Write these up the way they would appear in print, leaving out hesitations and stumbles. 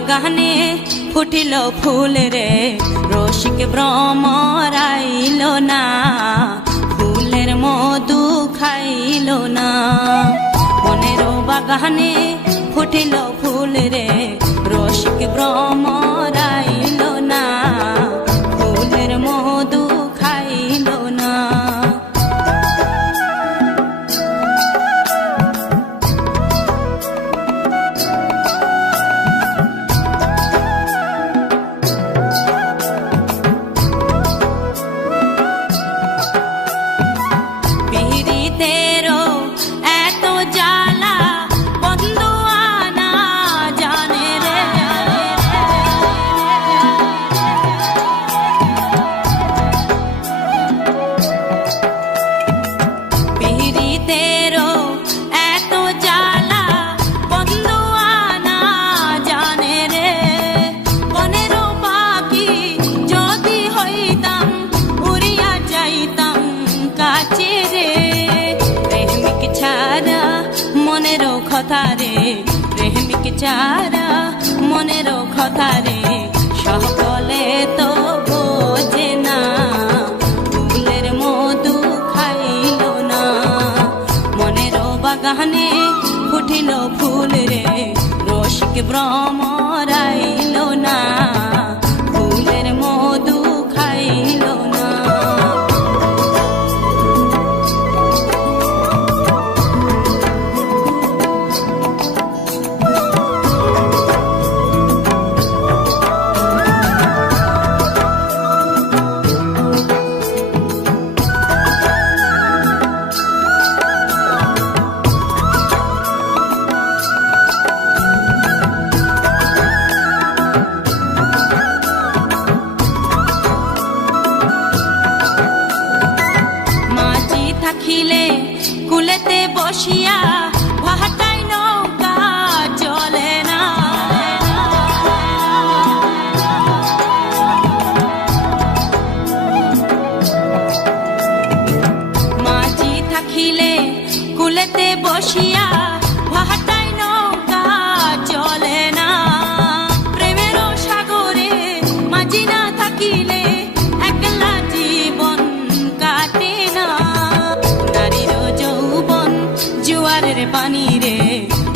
বাগানে ফুটিল ফুল রে, রসিক ভ্রমর আইল না, ফুলের মধু খাইল না। মনের বাগানে ফুটিল ফুল রে, রসিক ভ্রমর আইল না, ফুলের মধু খাইল না। কথা রে প্রেমিক চারা মনের কথা রে, সকলে তো বোঝে না, ফুলের মধু খাইল না। মনের বাগানে ফুটিল ফুল রে, রসিক ভ্রমর আইল না, ফুলের মধু খাইল না। থাকিলে কুলেতে বসিয়া ভাটাই নৌকা চলে না, মাঝি থাকিলে কুলেতে বসিয়া ভাটাই নৌকা চলে না। প্রেমের সাগরে মাঝি না থাকিলে একলা জীবন কাটে না। জুয়ারের পানি রে,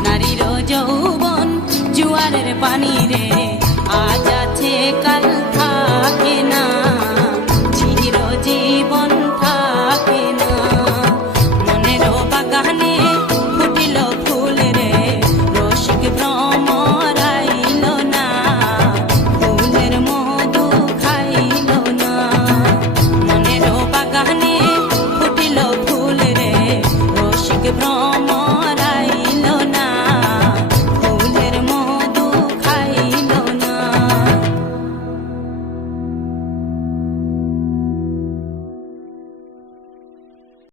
নারীর যৌবন জুয়ারের পানি রে, আজ আছে কাল